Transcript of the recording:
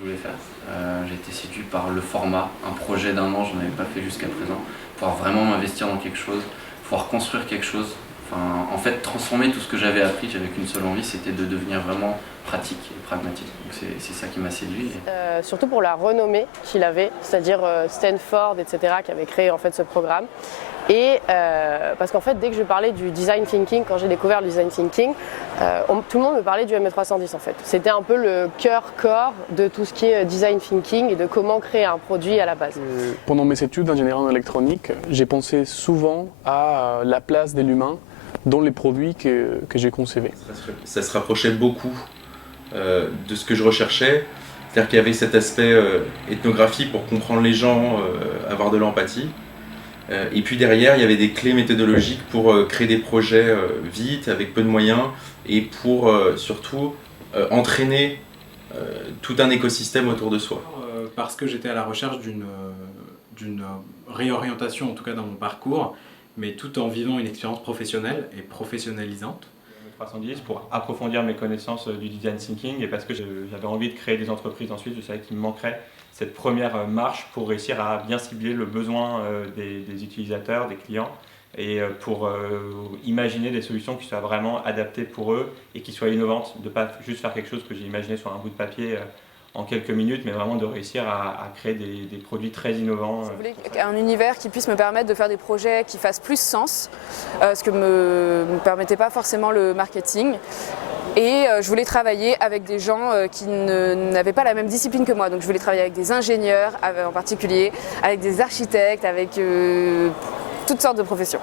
je voulais faire. J'ai été séduit par le format, un projet d'un an, je n'en avais pas fait jusqu'à présent. Pouvoir vraiment m'investir dans quelque chose, pouvoir construire quelque chose. Enfin, en fait, transformer tout ce que j'avais appris, j'avais qu'une seule envie, c'était de devenir vraiment pratique et pragmatique. Donc c'est ça qui m'a séduit. Surtout pour la renommée qu'il avait, c'est-à-dire Stanford, etc., qui avait créé en fait ce programme. Et parce qu'en fait, dès que je parlais du design thinking, quand j'ai découvert le design thinking, tout le monde me parlait du ME310 en fait. C'était un peu le cœur de tout ce qui est design thinking et de comment créer un produit à la base. Pendant mes études d'ingénierie en électronique, j'ai pensé souvent à la place de l'humain dans les produits que j'ai concevés. Ça se rapprochait beaucoup de ce que je recherchais, c'est-à-dire qu'il y avait cet aspect ethnographie pour comprendre les gens, avoir de l'empathie. Et puis derrière, il y avait des clés méthodologiques pour créer des projets vite, avec peu de moyens, et pour surtout entraîner tout un écosystème autour de soi. Parce que j'étais à la recherche d'une réorientation, en tout cas dans mon parcours, mais tout en vivant une expérience professionnelle et professionnalisante. 310 pour approfondir mes connaissances du design thinking et parce que j'avais envie de créer des entreprises ensuite, je savais qu'il me manquerait cette première marche pour réussir à bien cibler le besoin des utilisateurs, des clients et pour imaginer des solutions qui soient vraiment adaptées pour eux et qui soient innovantes, de ne pas juste faire quelque chose que j'ai imaginé sur un bout de papier en quelques minutes, mais vraiment de réussir à créer des produits très innovants. Je voulais un univers qui puisse me permettre de faire des projets qui fassent plus sens, ce que me permettait pas forcément le marketing. Et je voulais travailler avec des gens qui n'avaient pas la même discipline que moi. Donc je voulais travailler avec des ingénieurs en particulier, avec des architectes, avec toutes sortes de professions.